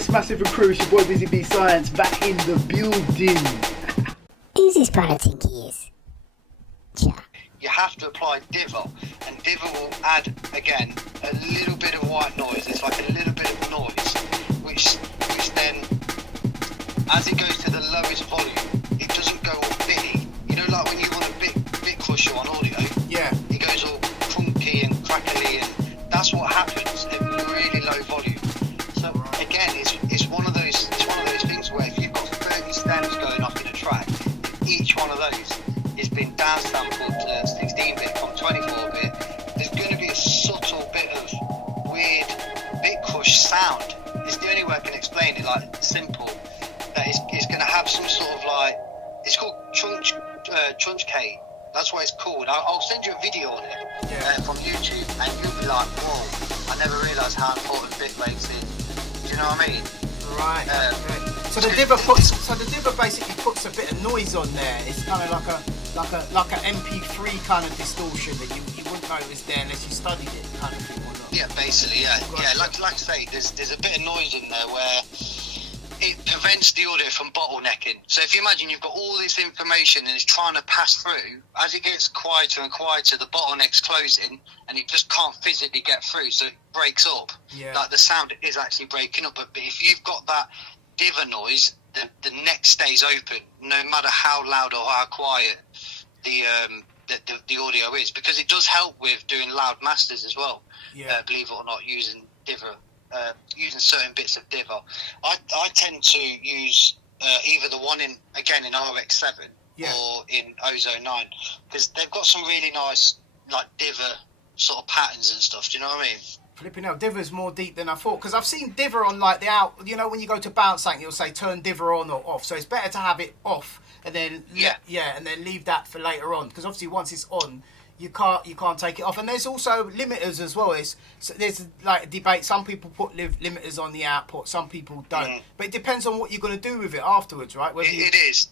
Yes, Massive and Crew, it's your boy Busy Bee Science back in the building. Who's this brother think he is? You have to apply Diver, and Diver will add, again, a little bit of white noise. It's like a little bit of noise, which then, as it goes to the lowest volume, it doesn't go all bitty. You know, like when you want a bit crusher on audio, Yeah. it goes all crunky and crackly, and that's what happens at really low volume. So again, it's one of those things where if you've got 30 stems going off in a track, each one of those is being downsampled to 16-bit from 24-bit, there's going to be a subtle bit of weird bit crush sound. It's the only way I can explain it, like simple, that it's going to have some sort of like, it's called truncate. That's what it's called. I'll send you a video on it from YouTube, and you'll be like, whoa, I never realised how important bit rates is. Do you know what I mean? Right. Okay. So the Diver basically puts a bit of noise on there. It's kind of like a MP3 kind of distortion that you wouldn't know was there unless you studied it, kind of thing, or not? Yeah, basically, yeah. Yeah, like I say, there's a bit of noise in there where it prevents the audio from bottlenecking. So if you imagine you've got all this information and it's trying to pass through, as it gets quieter and quieter, the bottleneck's closing and it just can't physically get through, so it breaks up. Yeah. Like the sound is actually breaking up. But if you've got that Diver noise, the neck stays open, no matter how loud or how quiet the audio is, because it does help with doing loud masters as well. Yeah. Believe it or not, using Diver. Using certain bits of Diver, I tend to use either the one in RX7 or in Ozone 9, because they've got some really nice like Diver sort of patterns and stuff. Do you know what I mean? Flipping hell, Diver's more deep than I thought, because I've seen Diver on like the out. You know, when you go to bounce something, you'll say turn Diver on or off. So it's better to have it off and then and then leave that for later on, because obviously once it's on, you can't take it off. And there's also limiters as well. There's like a debate. Some people put limiters on the output, some people don't. But it depends on what you're going to do with it afterwards, right? It is.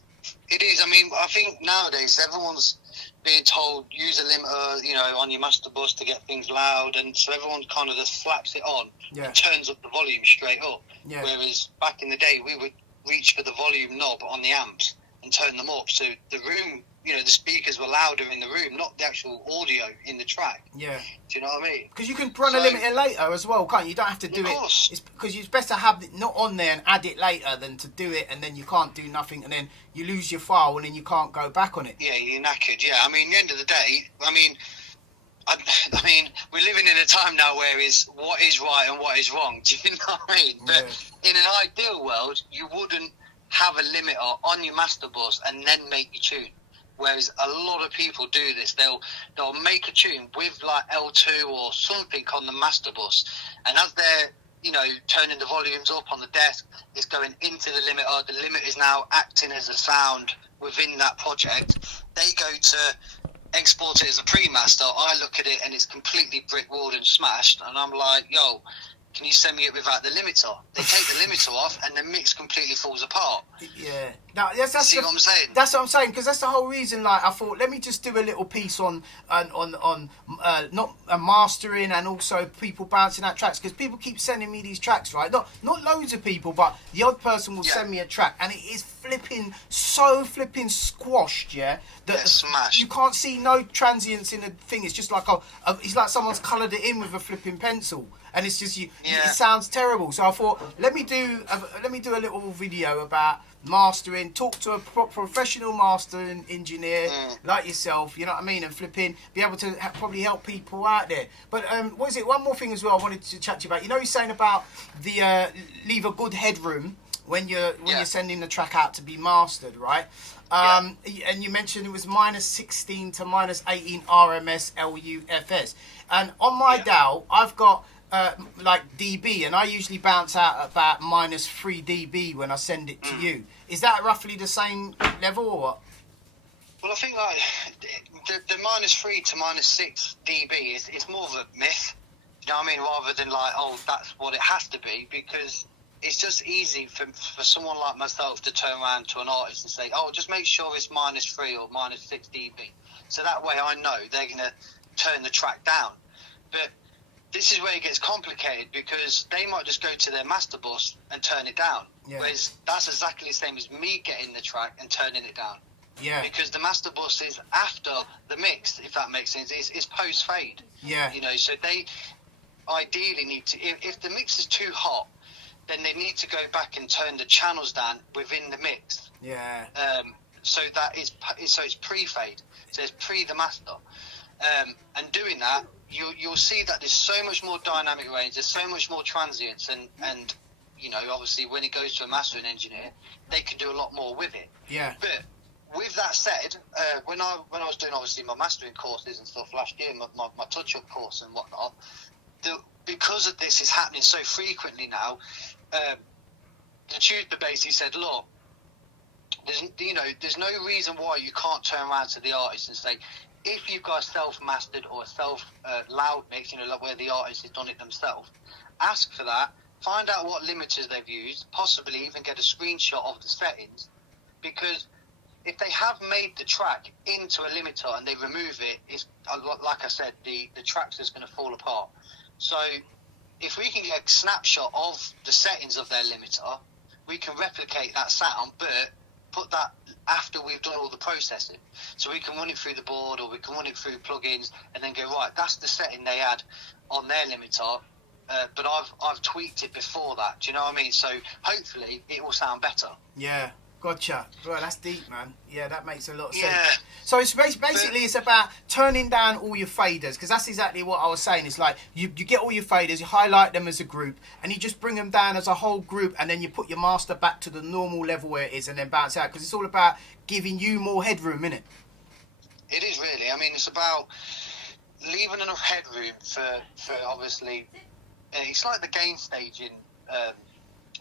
I mean, I think nowadays everyone's being told use a limiter, you know, on your master bus to get things loud, and so everyone kind of just slaps it on and turns up the volume straight up. Yeah. Whereas back in the day, we would reach for the volume knob on the amps and turn them up, so the room, you know, the speakers were louder in the room, not the actual audio in the track. Yeah. Do you know what I mean? Because you can run a limiter later as well, can't you? You don't have to do it. It's because it's best to have it not on there and add it later than to do it and then you can't do nothing and then you lose your file and then you can't go back on it. Yeah, you're knackered. Yeah, I mean, at the end of the day, I mean, we're living in a time now where is what is right and what is wrong. Do you know what I mean? But in an ideal world, you wouldn't have a limiter on your master bus and then make your tune. Whereas a lot of people do this. They'll make a tune with like L2 or something on the master bus, and as they're, you know, turning the volumes up on the desk, it's going into the limiter. The limiter is now acting as a sound within that project. They go to export it as a pre-master. I look at it and it's completely brick-walled and smashed, and I'm like, yo, can you send me it without the limiter? They take the limiter off and the mix completely falls apart. Yeah. Now, that's See what I'm saying? That's what I'm saying, because that's the whole reason, like, I thought, let me just do a little piece on not mastering and also people bouncing out tracks, because people keep sending me these tracks, right? Not loads of people, but the odd person will send me a track, and it is so flipping squashed, that smashed. You can't see no transients in the thing. It's just like it's like someone's coloured it in with a flipping pencil. And it's just it sounds terrible. So I thought, let me do a little video about mastering. Talk to a professional mastering engineer like yourself. You know what I mean? And flipping, be able to probably help people out there. But what is it? One more thing as well. I wanted to chat to you about. You know, you're saying about the leave a good headroom when you're sending the track out to be mastered, right? And you mentioned it was -16 to -18 RMS LUFS. And on my DAW, I've got like dB, and I usually bounce out about -3 dB when I send it to you. Is that roughly the same level or what? Well, I think like the -3 to -6 dB is more of a myth. You know what I mean? Rather than like, oh, that's what it has to be, because it's just easy for someone like myself to turn around to an artist and say, oh, just make sure it's -3 or -6 dB. So that way I know they're going to turn the track down. But this is where it gets complicated, because they might just go to their master bus and turn it down. Yeah. Whereas that's exactly the same as me getting the track and turning it down. Yeah. Because the master bus is after the mix, if that makes sense. It's post fade. Yeah. You know, so they ideally need to, if the mix is too hot, then they need to go back and turn the channels down within the mix. Yeah. So that is, so it's pre-fade. So it's pre the master. And doing that, you'll see that there's so much more dynamic range, there's so much more transients, and you know, obviously when it goes to a mastering engineer, they can do a lot more with it. Yeah. But with that said, when I was doing obviously my mastering courses and stuff last year, my touch-up course and whatnot, because of this is happening so frequently now, the tutor basically said, look, there's no reason why you can't turn around to the artist and say, if you've got a self-mastered or a self-loud mix, you know, like where the artist has done it themselves, ask for that, find out what limiters they've used, possibly even get a screenshot of the settings, because if they have made the track into a limiter and they remove it, it's, like I said, the track's just going to fall apart. So if we can get a snapshot of the settings of their limiter, we can replicate that sound, but put that after we've done all the processing. So we can run it through the board, or we can run it through plugins, and then go, right, that's the setting they had on their limiter, but I've tweaked it before that. Do you know what I mean? So hopefully it will sound better. Yeah. Gotcha. Well, that's deep, man. Yeah, that makes a lot of sense. Yeah. So it's basically it's about turning down all your faders, because that's exactly what I was saying. It's like you get all your faders, you highlight them as a group, and you just bring them down as a whole group, and then you put your master back to the normal level where it is, and then bounce out, because it's all about giving you more headroom, innit? It is really. I mean, it's about leaving enough headroom for obviously. It's like the gain staging.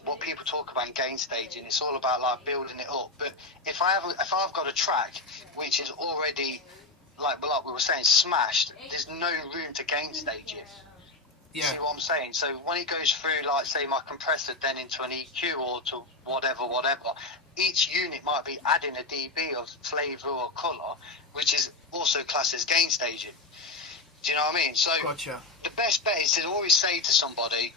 What people talk about in gain staging, it's all about like building it up. But if I've got a track which is already like we were saying, smashed, there's no room to gain stage it. Yeah. See what I'm saying? So when it goes through, like say my compressor, then into an EQ or to whatever, each unit might be adding a dB of flavour or colour, which is also classed as gain staging. Do you know what I mean? So Gotcha. the best bet is to always say to somebody,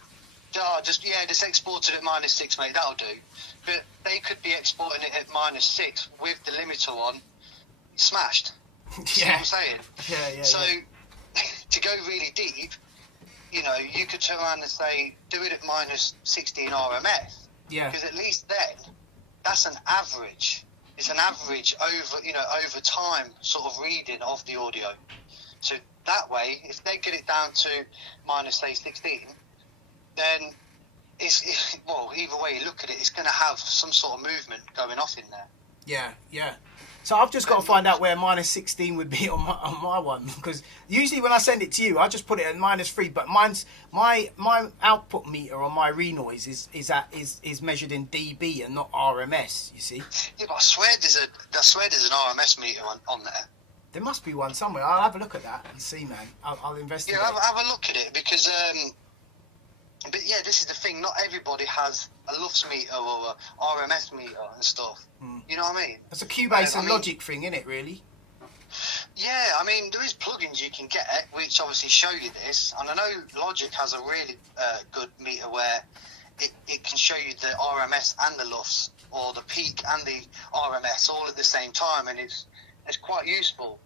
just export it at -6, mate, that'll do. But they could be exporting it at -6 with the limiter on, smashed. See what I'm saying? Yeah. So to go really deep, you know, you could turn around and say, do it at -16 RMS. Yeah. Because at least then, that's an average. It's an average over time sort of reading of the audio. So that way, if they get it down to -16, then well, either way you look at it, it's going to have some sort of movement going off in there. Yeah. So I've just got to find out where -16 would be on my one, because usually when I send it to you, I just put it at -3. But my output meter on my Renoise is measured in dB and not RMS. You see? Yeah, but I swear there's an RMS meter on there. There must be one somewhere. I'll have a look at that and see, man. I'll investigate. Yeah, have a look at it, because but yeah, this is the thing. Not everybody has a LUFS meter or a RMS meter and stuff. You know what I mean? It's a Cubase and Logic thing, isn't it? Really? Yeah, I mean, there is plugins you can get which obviously show you this, and I know Logic has a really good meter where it can show you the RMS and the LUFS, or the peak and the RMS all at the same time, and it's quite useful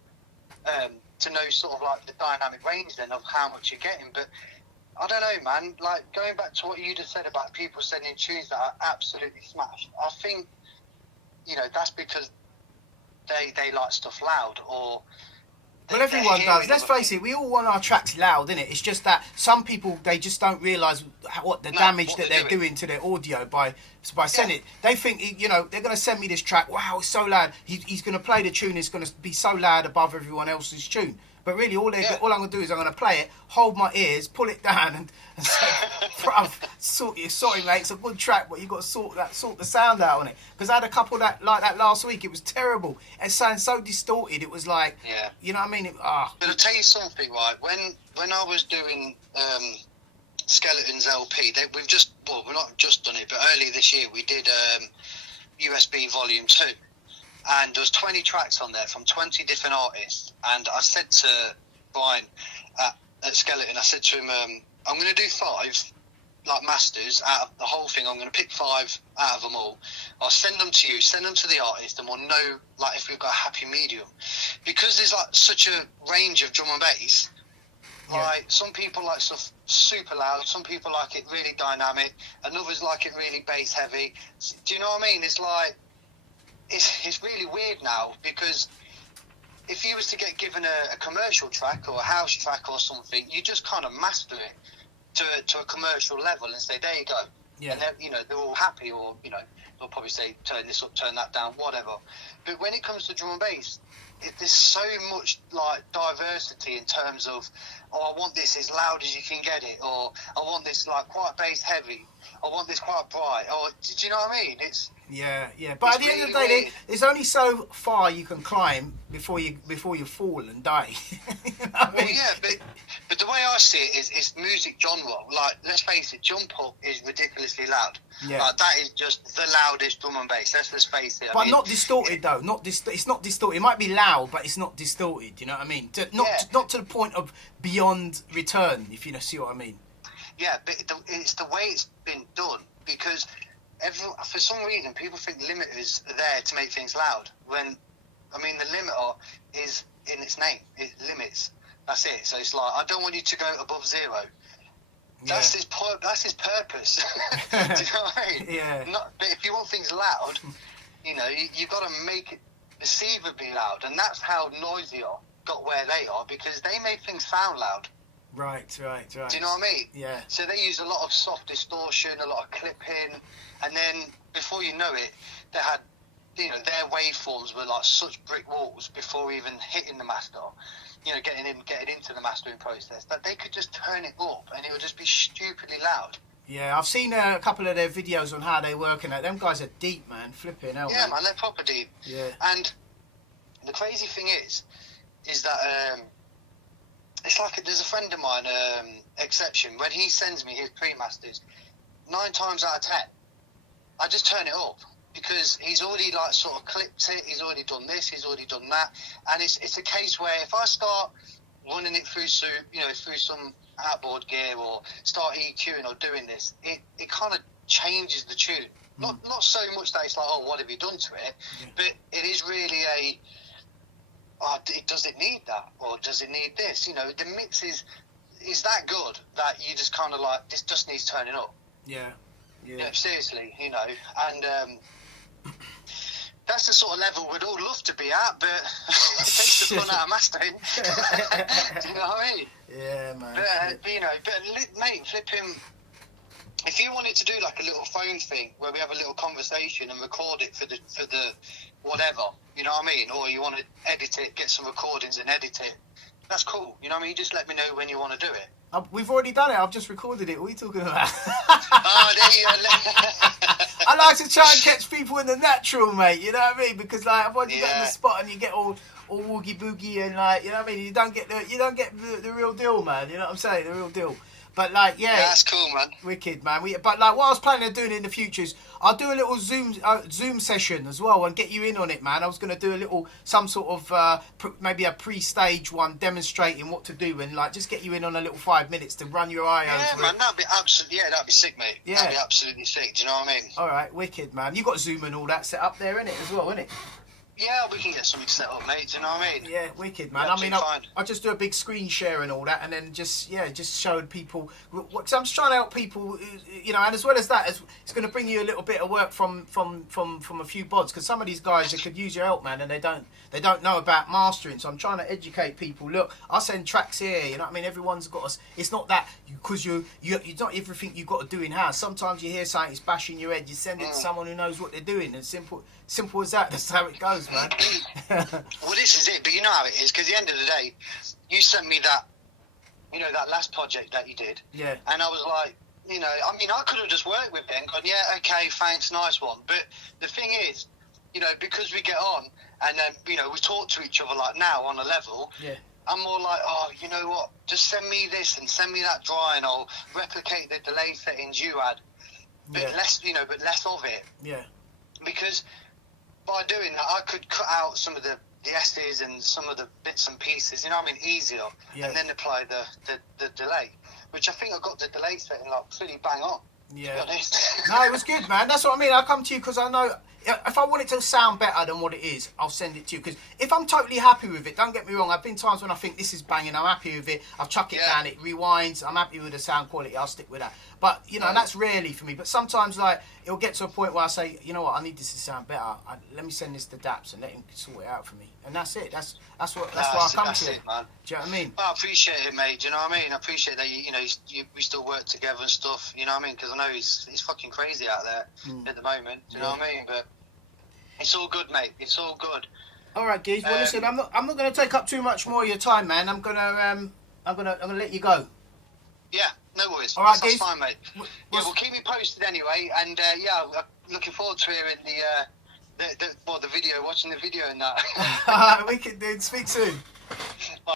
to know sort of like the dynamic range then of how much you're getting. But I don't know, man, like going back to what you just said about people sending tunes that are absolutely smashed, I think, you know, that's because they like stuff loud, or Well, everyone does. Let's face it, we all want our tracks loud, innit? It's just that some people, they just don't realise what the damage that they're doing to their audio by sending it. They think, you know, they're going to send me this track, wow, it's so loud. He's going to play the tune, it's going to be so loud above everyone else's tune. But really, all I'm going to do is I'm going to play it, hold my ears, pull it down, and say, bruv, sorry, mate, it's a good track, but you've got to sort the sound out on it. Because I had a couple like that last week. It was terrible. It sounded so distorted. It was like, you know what I mean? But I'll tell you something, right? When I was doing Skeletons LP, we've not just done it, but early this year we did USB Volume 2. And there was 20 tracks on there from 20 different artists. And I said to Brian at at Skeleton, I said to him, I'm going to do 5 like masters out of the whole thing. I'm going to pick 5 out of them all. I'll send them to you, send them to the artist, and we'll know like if we've got a happy medium. Because there's like such a range of drum and bass. Like some people like stuff super loud, some people like it really dynamic, and others like it really bass heavy. Do you know what I mean? It's like it's really weird now, because if you was to get given a commercial track or a house track or something, you just kind of master it to a commercial level and say, there you go. Yeah. And then, you know, they're all happy, or, you know, they'll probably say, turn this up, turn that down, whatever. But when it comes to drum and bass, there's so much like diversity in terms of, oh, I want this as loud as you can get it, or I want this like quite bass heavy, I want this quite bright, or do you know what I mean? It's but at the end of the day, there's only so far you can climb before you fall and die. You know what I mean? But the way I see it is, it's music genre. Like, let's face it, jump up is ridiculously loud. Yeah. Like, that is just the loudest drum and bass. Let's face it. But not distorted though. It's not distorted. It might be loud, but it's not distorted. You know what I mean? Not to the point of beyond return. If you see what I mean. Yeah, but it's the way it's been done, because for some reason people think limiters are there to make things loud. When, I mean, the limiter is in its name. It limits. That's it. So it's like, I don't want you to go above 0. That's his purpose. Do you know what I mean? Yeah. But if you want things loud, you know, you've got to make it perceivably loud, and that's how Noisia got where they are, because they made things sound loud. Right. Do you know what I mean? Yeah. So they use a lot of soft distortion, a lot of clipping, and then before you know it, they had, you know, their waveforms were like such brick walls before even hitting the master, you know, getting into the mastering process, that they could just turn it up and it would just be stupidly loud. Yeah, I've seen a couple of their videos on how they're working at. Them guys are deep, man. Flipping hell. Yeah, man, they're proper deep. Yeah. And the crazy thing is that it's like there's a friend of mine, Exception, when he sends me his pre-masters, 9 times out of 10, I just turn it up, because he's already like sort of clipped it, he's already done this, he's already done that, and it's a case where if I start running it through some outboard gear, or start EQing or doing this, it kind of changes the tune. Not so much that it's like, oh, what have you done to it, but it is really does it need that, or does it need this? You know, the mix is that good that you just kind of like, this just needs turning up. Yeah. Seriously, you know, and that's the sort of level we'd all love to be at, but it takes the fun out of mastering. Do you know what I mean? Yeah, man. But, you know, mate, flipping, if you wanted to do like a little phone thing where we have a little conversation and record it for the whatever, you know what I mean? Or you want to edit it, get some recordings and edit it, that's cool. You know what I mean? You just let me know when you want to do it. We've already done it. I've just recorded it. What are you talking about? Oh, there you go. I like to try and catch people in the natural, mate. You know what I mean? Because like, otherwise you get in the spot and you get all woogie boogie and like, you know what I mean? You don't get the real deal, man. You know what I'm saying? The real deal. But like, yeah, that's cool, man. Wicked, man. But like, what I was planning on doing in the future is I'll do a little Zoom session as well and get you in on it, man. I was going to do some sort of maybe a pre-stage one demonstrating what to do, and like just get you in on a little 5 minutes to run your eye over. Yeah, man, that'd be sick, mate. Yeah, that'd be absolutely sick. Do you know what I mean? All right, wicked, man. You got Zoom and all that set up there, innit, as well, innit? Yeah, we can get something set up, mate. Do you know what I mean? Yeah, wicked, man. I mean, I just do a big screen share and all that, and then just showing people. Because I'm just trying to help people, you know, and as well as that, it's going to bring you a little bit of work from a few bods. Because some of these guys, they could use your help, man, and they don't know about mastering. So I'm trying to educate people. Look, I send tracks here. You know what I mean? Everyone's got us. It's not that because you're not everything you've got to do in house. Sometimes you hear something, it's bashing your head. You send it to someone who knows what they're doing, and simple as that. That's how it goes, man. Well, this is it, but you know how it is, because at the end of the day, you sent me that, you know, that last project that you did, and I was like, you know, I mean, I could have just worked with them, gone, yeah, okay, thanks, nice one, but the thing is, you know, because we get on, and then, you know, we talk to each other like now on a level, I'm more like, oh, you know what, just send me this and send me that drawing, I'll replicate the delay settings you had, but less, you know, but less of it, because by doing that, I could cut out some of the the S's and some of the bits and pieces, you know what I mean, easier, Yeah. and then apply the delay, which I think I got the delay setting like pretty bang on. Yeah. To be honest. No, it was good, man. That's what I mean. I come to you because I know if I want it to sound better than what it is, I'll send it to you. Because if I'm totally happy with it, don't get me wrong. I've been times when I think this is banging, I'm happy with it. I'll chuck it down, it rewinds. I'm happy with the sound quality. I'll stick with that. But you know, and that's rarely for me. But sometimes, like, it'll get to a point where I say, you know what, I need this to sound better. Let me send this to Daps and let him sort it out for me. And that's it. That's why I come to it. Man. Do you know what I mean? Well, I appreciate it, mate. Do you know what I mean? I appreciate that we still work together and stuff. You know what I mean? Because I know he's fucking crazy out there at the moment. Do you know what I mean? But it's all good, mate. It's all good. All right, Giz. Well, listen, I'm not going to take up too much more of your time, man. I'm gonna let you go. Yeah, no worries. All right, that's Giz. fine, mate. Yeah, well, keep me posted anyway. And yeah, I'm looking forward to hearing the video, watching the video and that. We can, dude. Speak soon.